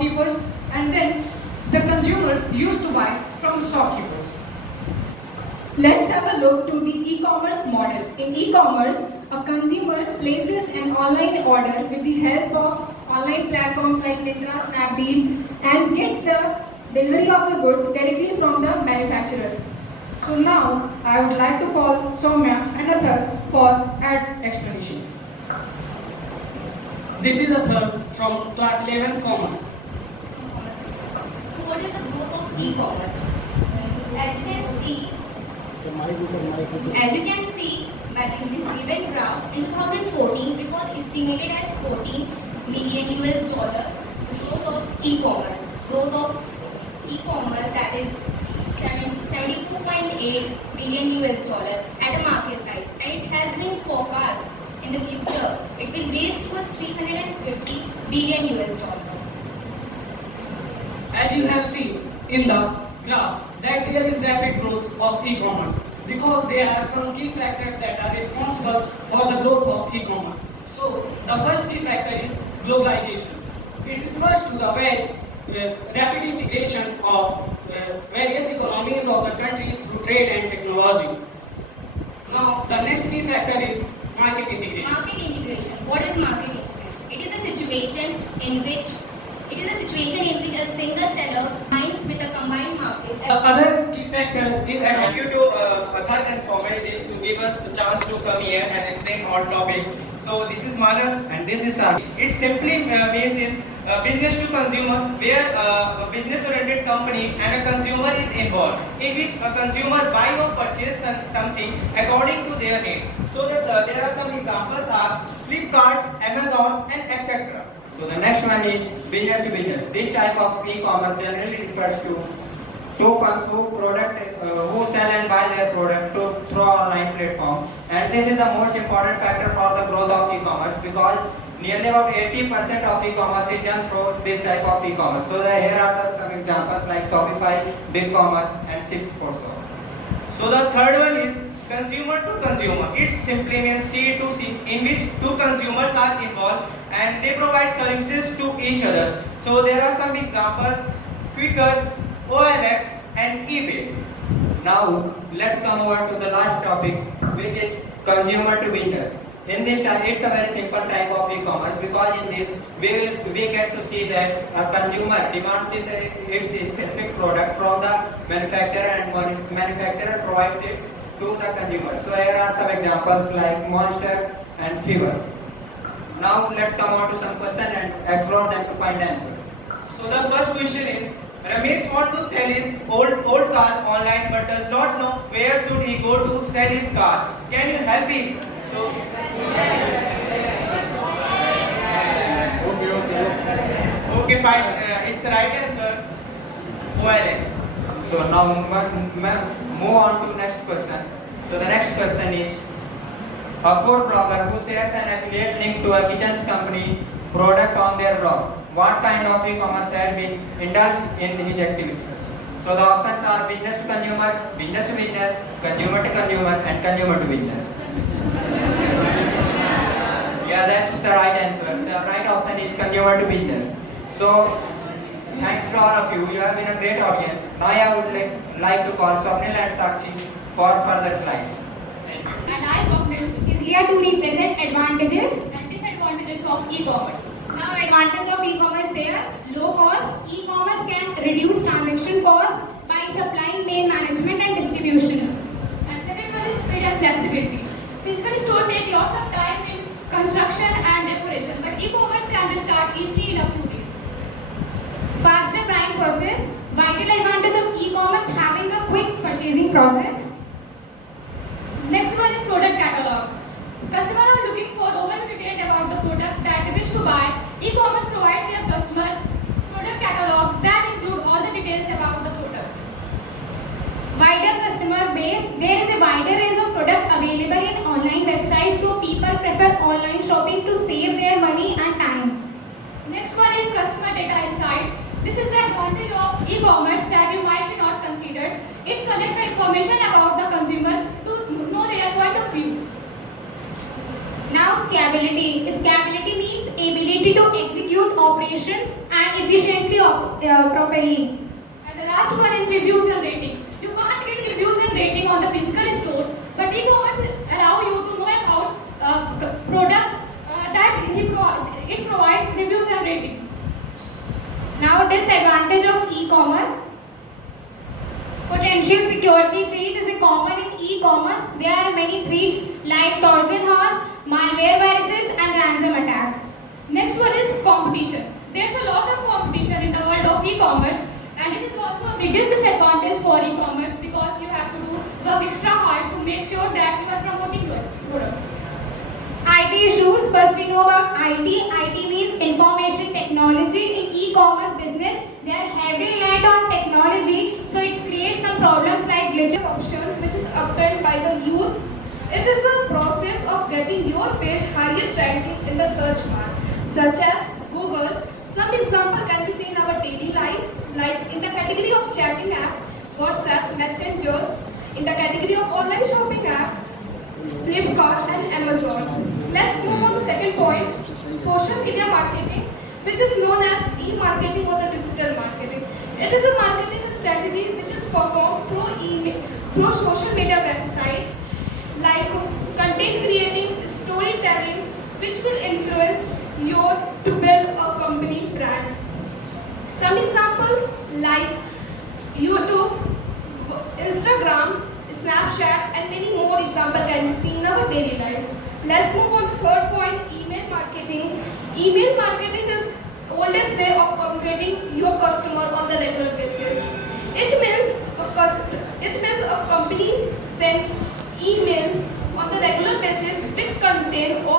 shopkeepers, and then the consumers used to buy from the shopkeepers. Let's have a look to the e-commerce model. In e-commerce, a consumer places an online order with the help of online platforms like Myntra, Snapdeal, and gets the delivery of the goods directly from the manufacturer. So now I would like to call Soumya and Athar for ad explanation. This is Athar from class 11 commerce. So what is the growth of e-commerce? As you can see, back in this given graph, in 2014, it was estimated as 14 million US dollar. The growth of e-commerce. Growth of e-commerce, that is 74.8 billion US dollar at a market size, and it has been forecast in the future it will raise to 350 billion US dollar. As you have seen in the graph that there is rapid growth of e-commerce because there are some key factors that are responsible for the growth of e-commerce. So the first key factor is globalization. It refers to the very rapid integration of various economies of the countries through trade and technology. Now the next key factor is market integration. Market integration. What is market integration? It is a situation in which a single seller combines with a combined market. The other key factor is Thank you to Athar and Soumya to give us a chance to come here and explain all topic. So this is Manas and this is Sari. It simply means is business to consumer, where a business-oriented company and a consumer is involved, in which a consumer buy or purchase something according to their need. So there are some examples are Flipkart, Amazon, and etc. So the next one is business to business. This type of e-commerce generally refers to two firms who sell and buy their product through online platform. And this is the most important factor for the growth of e-commerce because nearly about 80% of e-commerce is done through this type of e-commerce. So here are some examples like Shopify, BigCommerce, and Shift4Shop. So the third one is consumer to consumer. It simply means C2C, in which two consumers are involved and they provide services to each other. So there are some examples: Quicker, OLX, and eBay. Now let's come over to the last topic, which is consumer to business. In this time, it's a very simple type of e-commerce because in this we get to see that a consumer demands its specific product from the manufacturer and manufacturer provides it to the consumer. So here are some examples like Monster and Fever. Now let's come on to some questions and explore them to find answers. So the first question is, Ramesh wants to sell his old car online but does not know where should he go to sell his car. Can you help him? So, okay, fine. It's the right answer. OLX. So now move on to next question. So the next question is, a food blogger who shares an affiliate link to a kitchen company product on their blog. What kind of e-commerce has been indulged in his activity? So the options are business to consumer, business to business, consumer to consumer, and consumer to business. Yeah, that's the right answer. The right option is consumer to business. So thanks to all of you. You have been a great audience. Now I would like to call Swapnil and Sakshi for further slides. And I, Swapnil, is here to represent advantages and disadvantages of e-commerce. Now, advantage of e-commerce there, low cost. E-commerce can reduce transaction costs by supplying mail management and distribution. And second one is speed and flexibility. Physical store take lots of time in construction and decoration, but e-commerce can restart easily in a few days. Faster buying process. Vital advantage of e-commerce having a quick purchasing process. Next one is product catalog. Customers are looking for overall details about the product that they wish to buy. E-commerce provides their customer product catalog that include all the details about the product. Wider customer base. There is a wider range of product available in online websites, so people prefer online shopping to save their money and time. Next one is customer data insight. This is the advantage of e-commerce that you might not consider. It collects the information about the consumer to know their point of view. Now scalability. Scalability means ability to execute operations and efficiently properly. And the last one is reviews and rating. You can't get reviews and rating on the physical store, but e-commerce allow you to know about product that it provides reviews and rating. Now, disadvantage of e-commerce. Potential security threats is common in e-commerce. There are many threats like Trojan horse, malware viruses, and ransom attack. Next one is competition. There's a lot of competition in the world of e-commerce, and it is also a biggest disadvantage for e-commerce because you have to do work extra hard to make sure that you are promoting your product. IT issues. First, we know about IT. IT means information technology. In e-commerce business, they are heavily reliant on technology, so it creates some problems like glitch Option which is obtained by the youth. It is a process of getting your page highest ranking in the search bar, such as Google. Some example can be seen in our daily life, like in the category of chatting app, WhatsApp, Messenger, in the category of online shopping app, Flipkart and Amazon. Let's move on to the second point, social media marketing, which is known as e-marketing or the digital marketing. It is a marketing strategy which is performed through email, through social media website, like content creating, storytelling, which will influence your to build a company brand. Some examples like YouTube, Instagram, Snapchat, and many more examples can be seen in our daily life. Let's move on to third point, email marketing. Email marketing is oldest way of communicating your customer on the regular basis. It means a company send email on the regular basis which contain all